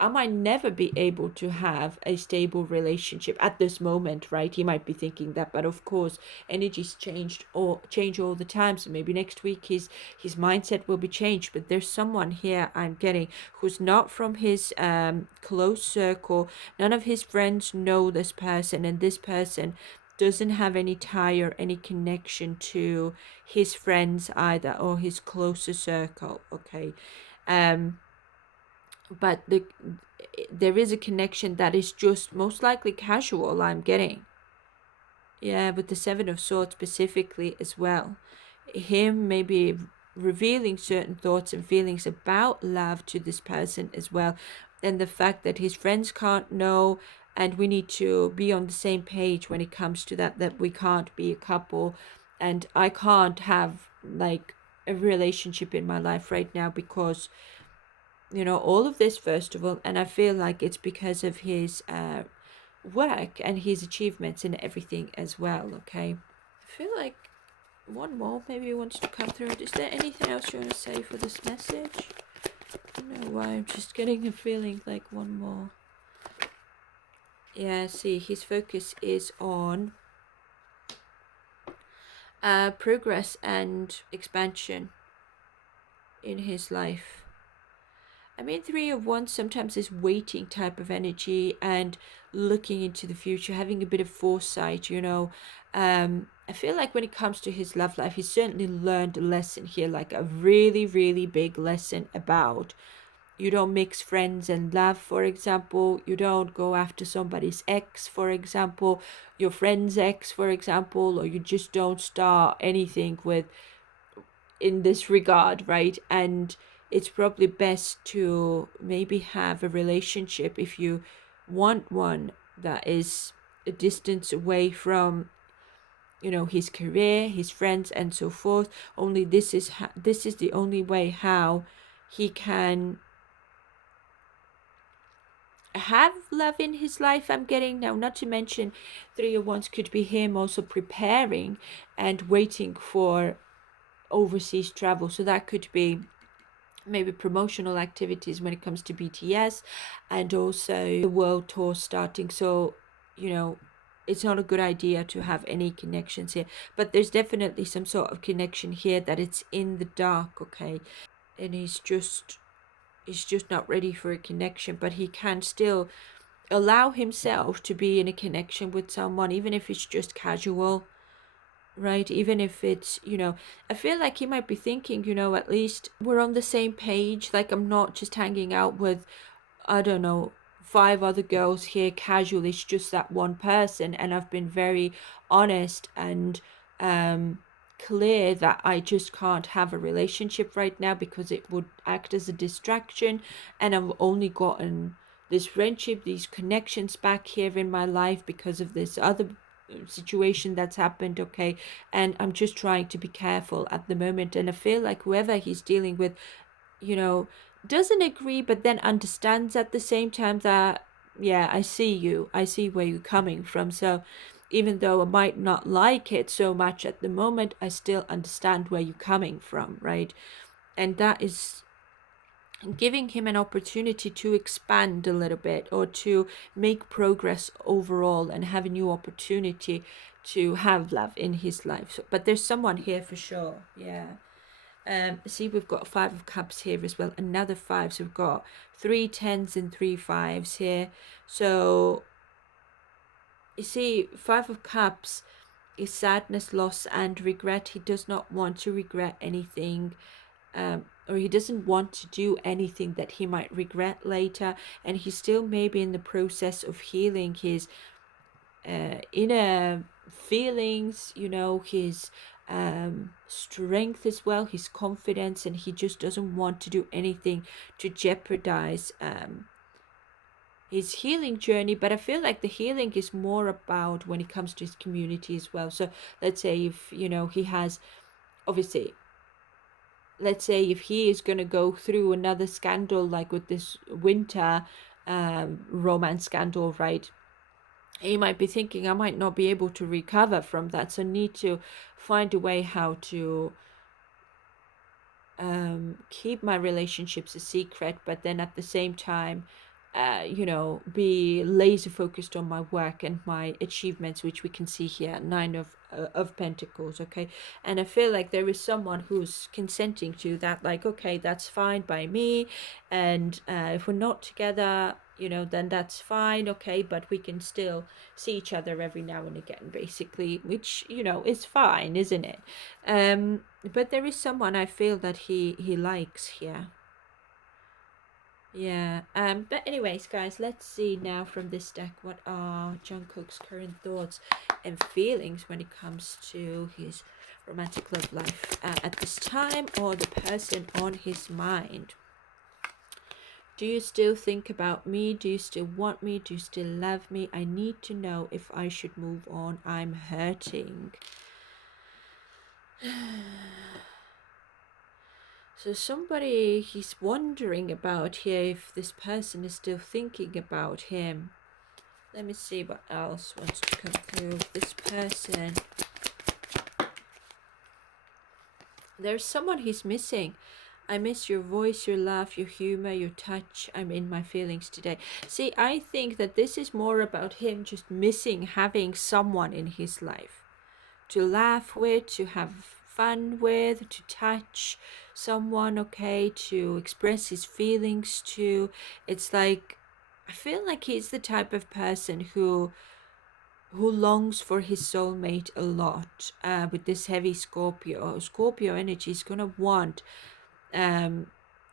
I might never be able to have a stable relationship at this moment, right? He might be thinking that, but of course, energies change all the time. So maybe next week his mindset will be changed. But there's someone here I'm getting who's not from his close circle. None of his friends know this person, and this person doesn't have any tie or any connection to his friends either, or his closer circle. Okay. But there is a connection that is just most likely casual, I'm getting. Yeah, with the Seven of Swords specifically as well. Him maybe revealing certain thoughts and feelings about love to this person as well. And the fact that his friends can't know, and we need to be on the same page when it comes to that we can't be a couple, and I can't have like a relationship in my life right now because all of this, first of all, and I feel like it's because of his work and his achievements and everything as well. Okay, I feel like one more maybe wants to come through. Is there anything else you want to say for this message? I don't know why, I'm just getting a feeling like one more. Yeah, see, his focus is on progress and expansion in his life. I mean, Three of Wands sometimes is waiting type of energy and looking into the future, having a bit of foresight, you know. I feel like when it comes to his love life, he's certainly learned a lesson here, like a really, really big lesson about you don't mix friends and love, for example. You don't go after somebody's ex, for example, your friend's ex, for example, or you just don't start anything with in this regard, right? And it's probably best to maybe have a relationship, if you want one, that is a distance away from, you know, his career, his friends, and so forth. Only this is the only way how he can have love in his life, I'm getting now. Not to mention, Three of Wands could be him also preparing and waiting for overseas travel. So that could be maybe promotional activities when it comes to BTS, and also the world tour starting. So, you know, it's not a good idea to have any connections here, but there's definitely some sort of connection here that it's in the dark, okay? And he's just not ready for a connection, but he can still allow himself to be in a connection with someone, even if it's just casual, right? Even if it's, you know, I feel like he might be thinking, you know, at least we're on the same page. Like, I'm not just hanging out with, I don't know, 5 other girls here casually. It's just that one person. And I've been very honest and clear that I just can't have a relationship right now because it would act as a distraction. And I've only gotten this friendship, these connections back here in my life because of this other situation that's happened, okay? And I'm just trying to be careful at the moment. And I feel like whoever he's dealing with, you know, doesn't agree, but then understands at the same time that, yeah, I see where you're coming from. So even though I might not like it so much at the moment, I still understand where you're coming from, right? And that is giving him an opportunity to expand a little bit, or to make progress overall and have a new opportunity to have love in his life. So, but there's someone here for sure. Yeah. See, we've got 5 of Cups here as well, another 5. So we've got 3 10s and 3 5s here. So you see, 5 of Cups is sadness, loss, and regret. He does not want to regret anything, or he doesn't want to do anything that he might regret later. And he's still maybe in the process of healing his inner feelings, you know, his strength as well, his confidence, and he just doesn't want to do anything to jeopardize his healing journey. But I feel like the healing is more about when it comes to his community as well. So let's say if, you know, he has, obviously, let's say if he is going to go through another scandal, like with this winter romance scandal, right? He might be thinking, I might not be able to recover from that, so need to find a way how to keep my relationships a secret, but then at the same time, you know, be laser focused on my work and my achievements, which we can see here, 9 of Pentacles, okay? And I feel like there is someone who's consenting to that, like, okay, that's fine by me, and if we're not together, you know, then that's fine, okay, but we can still see each other every now and again, basically, which, you know, is fine, isn't it? But there is someone I feel that he likes here. Yeah. But anyways, guys, let's see now from this deck, what are Jungkook's current thoughts and feelings when it comes to his romantic love life at this time, or the person on his mind. Do you still think about me? Do you still want me? Do you still love me? I need to know if I should move on. I'm hurting. So somebody he's wondering about here, if this person is still thinking about him. Let me see what else wants to come through. This person. There's someone he's missing. I miss your voice, your laugh, your humor, your touch. I'm in my feelings today. See, I think that this is more about him just missing having someone in his life to laugh with, to have fun with, to touch someone, okay, to express his feelings to. It's like, I feel like he's the type of person who longs for his soulmate a lot. With this heavy Scorpio energy is gonna want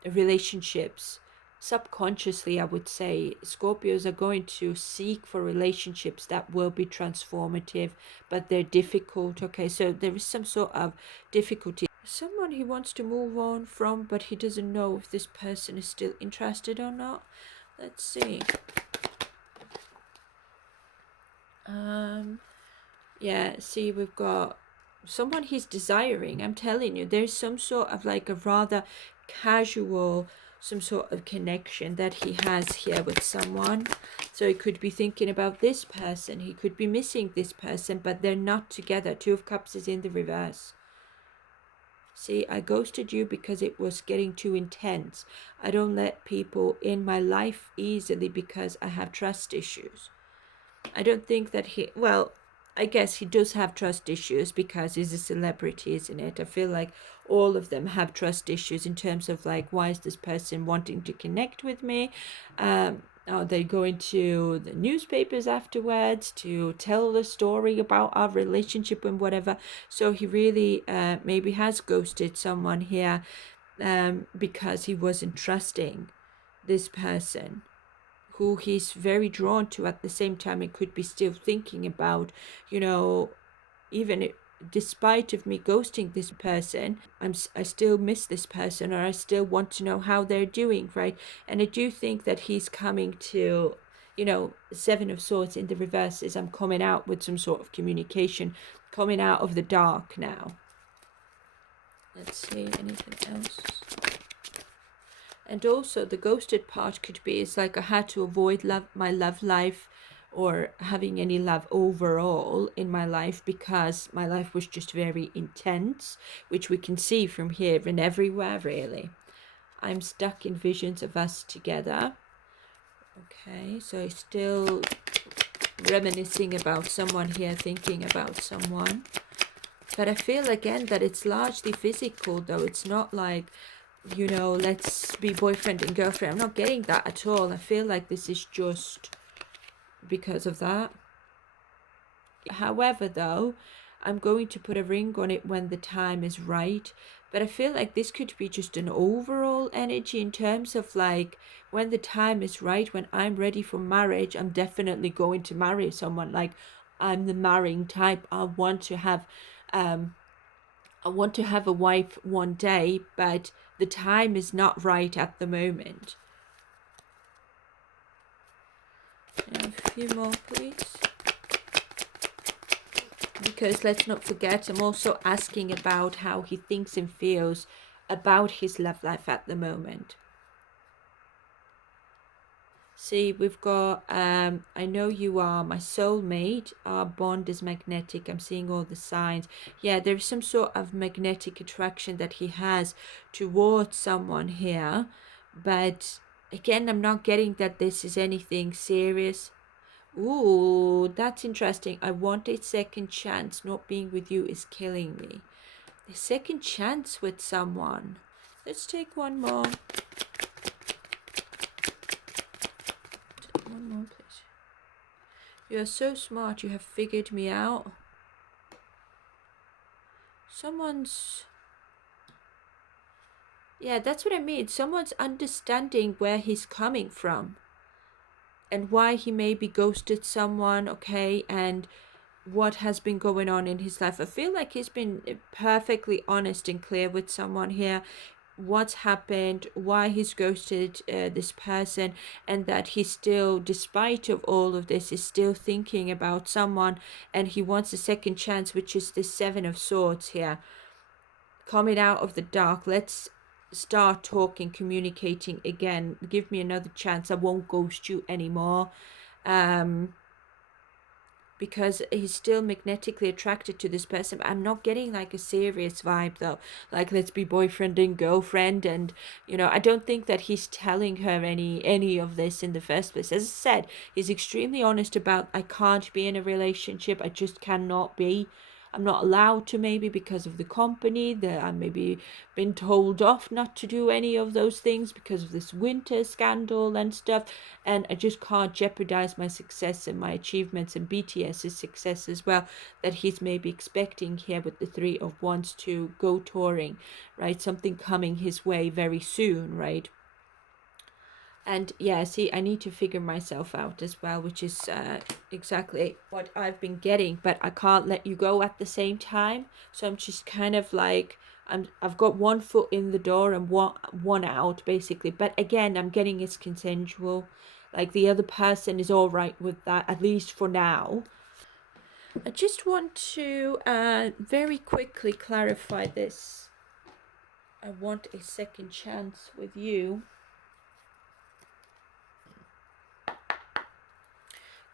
relationships. Subconsciously, I would say Scorpios are going to seek for relationships that will be transformative, but they're difficult. Okay, so there is some sort of difficulty. Someone he wants to move on from, but he doesn't know if this person is still interested or not. Let's see. Yeah, see, we've got someone he's desiring. I'm telling you, there's some sort of like a rather casual, some sort of connection that he has here with someone. So he could be thinking about this person. He could be missing this person, but they're not together. Two of Cups is in the reverse. See, I ghosted you because it was getting too intense. I don't let people in my life easily because I have trust issues. I don't think that well, I guess he does have trust issues because he's a celebrity, isn't it? I feel like all of them have trust issues in terms of like, why is this person wanting to connect with me? Are they going to the newspapers afterwards to tell the story about our relationship and whatever? So he really maybe has ghosted someone here because he wasn't trusting this person who he's very drawn to. At the same time, it could be still thinking about, even despite of me ghosting this person, I still miss this person, or I still want to know how they're doing, right? And I do think that he's coming to, Seven of Swords in the reverse is I'm coming out with some sort of communication, coming out of the dark now. Let's see, anything else? And also the ghosted part could be, it's like I had to avoid my love life or having any love overall in my life because my life was just very intense, which we can see from here and everywhere really. I'm stuck in visions of us together. Okay, so still reminiscing about someone here, thinking about someone. But I feel again that it's largely physical though. It's not like, let's be boyfriend and girlfriend. I'm not getting that at all. I feel like this is just because of that. However, though, I'm going to put a ring on it when the time is right. But I feel like this could be just an overall energy in terms of like, when the time is right, when I'm ready for marriage, I'm definitely going to marry someone. Like, I'm the marrying type. I want to have a wife one day, but the time is not right at the moment. A few more, please. Because let's not forget, I'm also asking about how he thinks and feels about his love life at the moment. See, we've got, I know you are my soulmate. Our bond is magnetic. I'm seeing all the signs. Yeah, there's some sort of magnetic attraction that he has towards someone here. But again, I'm not getting that this is anything serious. Ooh, that's interesting. I want a second chance. Not being with you is killing me. A second chance with someone. Let's take one more. One more, please. You are so smart. You have figured me out. Yeah, that's what I mean. Someone's understanding where he's coming from and why he maybe ghosted someone, okay, and what has been going on in his life. I feel like he's been perfectly honest and clear with someone here, what's happened, why he's ghosted this person, and that he still, despite of all of this, is still thinking about someone, and he wants a second chance, which is the Seven of Swords here. Coming out of the dark, let's start talking, communicating again. Give me another chance. I won't ghost you anymore. because he's still magnetically attracted to this person. But I'm not getting like a serious vibe though, like let's be boyfriend and girlfriend. And I don't think that he's telling her any of this in the first place. As I said, he's extremely honest about, I can't be in a relationship, I just cannot be. I'm not allowed to, maybe because of the company, that I'm maybe been told off not to do any of those things because of this winter scandal and stuff, and I just can't jeopardize my success and my achievements and BTS's success as well, that he's maybe expecting here with the Three of Wands to go touring, right? Something coming his way very soon, right? And yeah, see, I need to figure myself out as well, which is exactly what I've been getting, but I can't let you go at the same time. So I'm just kind of like, I've got one foot in the door and one out, basically. But again, I'm getting it's consensual. Like the other person is all right with that, at least for now. I just want to very quickly clarify this. I want a second chance with you.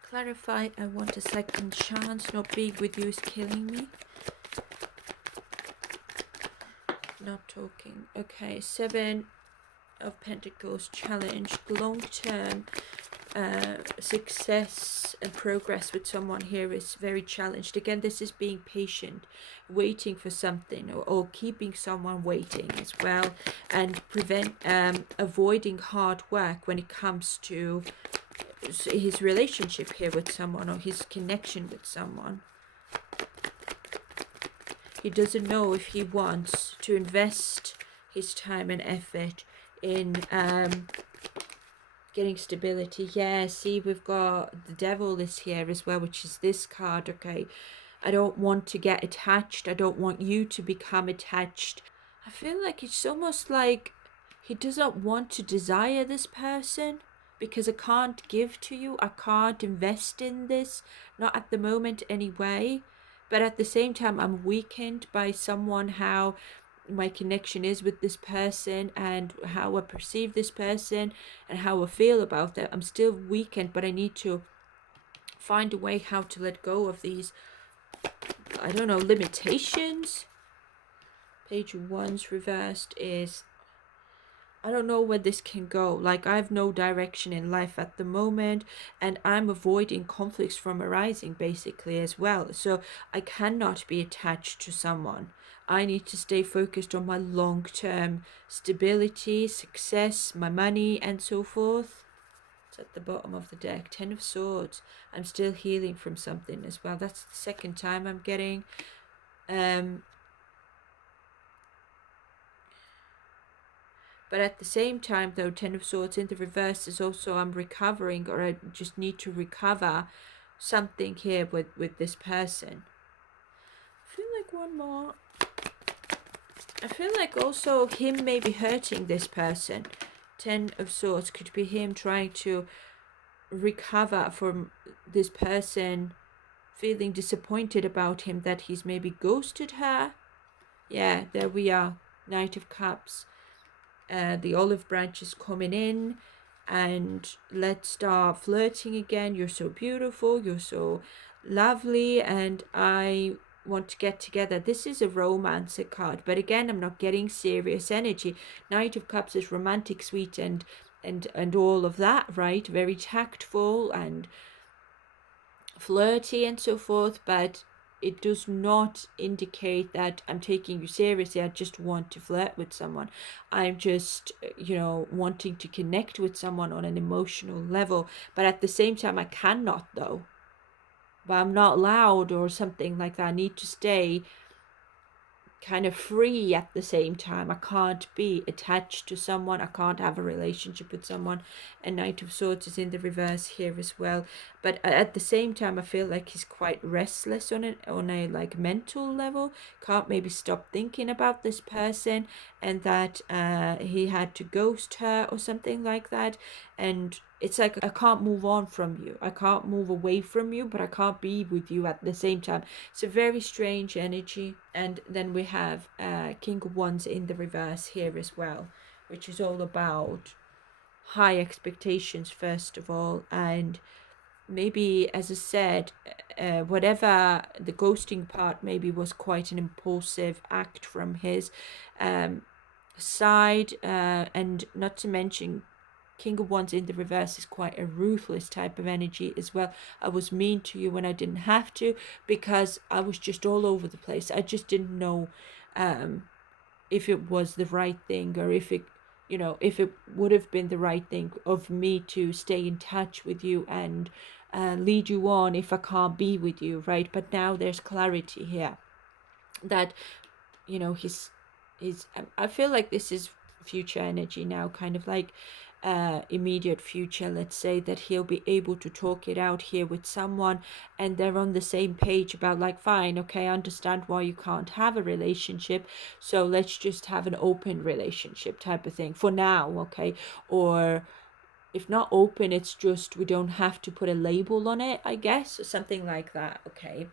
Clarify, I want a second chance. Not being with you is killing me. Not talking. Okay, Seven of Pentacles challenge. Long-term success and progress with someone here is very challenged. Again, this is being patient, waiting for something, or keeping someone waiting as well, and avoiding hard work when it comes to his relationship here with someone, or his connection with someone. He doesn't know if he wants to invest his time and effort in getting stability. Yeah, see, we've got the Devil is here as well, which is this card. Okay, I don't want to get attached. I don't want you to become attached. I feel like it's almost like he doesn't want to desire this person, because I can't give to you. I can't invest in this, not at the moment anyway. But at the same time, I'm weakened by someone, how my connection is with this person and how I perceive this person and how I feel about that. I'm still weakened, but I need to find a way how to let go of these, I don't know, limitations. Page of Wands reversed is, I don't know where this can go. Like, I have no direction in life at the moment, and I'm avoiding conflicts from arising basically as well. So I cannot be attached to someone. I need to stay focused on my long-term stability, success, my money, and so forth. It's at the bottom of the deck. Ten of Swords. I'm still healing from something as well. That's the second time I'm getting. But at the same time, though, Ten of Swords in the reverse is also I'm recovering, or I just need to recover something here with this person. I feel like one more. I feel like also him maybe hurting this person. Ten of Swords could be him trying to recover from this person, feeling disappointed about him, that he's maybe ghosted her. Yeah, there we are. Knight of Cups. The olive branch is coming in, and let's start flirting again. You're so beautiful, you're so lovely, and I want to get together. This is a romancer card, but again, I'm not getting serious energy. Knight of Cups is romantic, sweet, and all of that, right? Very tactful and flirty and so forth, but it does not indicate that I'm taking you seriously. I just want to flirt with someone. I'm just, wanting to connect with someone on an emotional level. But at the same time, I cannot, though. But I'm not loud or something like that. I need to stay kind of free at the same time. I can't be attached to someone. I can't have a relationship with someone. And Knight of Swords is in the reverse here as well. But at the same time, I feel like he's quite restless on a like mental level. Can't maybe stop thinking about this person, and that he had to ghost her or something like that. And it's like, I can't move on from you. I can't move away from you, but I can't be with you at the same time. It's a very strange energy. And then we have King of Wands in the reverse here as well, which is all about high expectations first of all, and maybe, as I said, whatever the ghosting part maybe was quite an impulsive act from his um, side, and not to mention King of Wands in the reverse is quite a ruthless type of energy as well. I was mean to you when I didn't have to, because I was just all over the place. I just didn't know if it was the right thing, or if it, if it would have been the right thing of me to stay in touch with you and lead you on if I can't be with you, right? But now there's clarity here that, his I feel like this is future energy now, kind of like immediate future. Let's say that he'll be able to talk it out here with someone, and they're on the same page about, like, fine, okay, I understand why you can't have a relationship, so let's just have an open relationship type of thing for now, okay? Or if not open, it's just we don't have to put a label on it, I guess, or something like that, okay?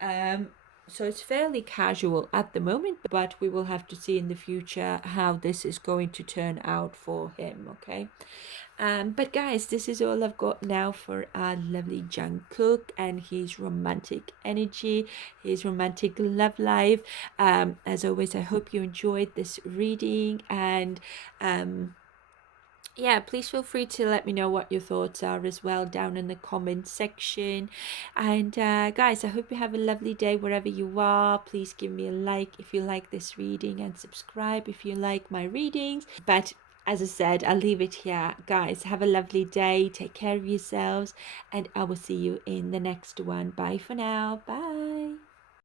um so it's fairly casual at the moment, but we will have to see in the future how this is going to turn out for him, okay? But guys, this is all I've got now for our lovely Jungkook and his romantic energy, his romantic love life. As always, I hope you enjoyed this reading, and yeah, please feel free to let me know what your thoughts are as well down in the comment section. And guys, I hope you have a lovely day wherever you are. Please give me a like if you like this reading, and subscribe if you like my readings. But as I said, I'll leave it here. Guys, have a lovely day. Take care of yourselves, and I will see you in the next one. Bye for now. Bye.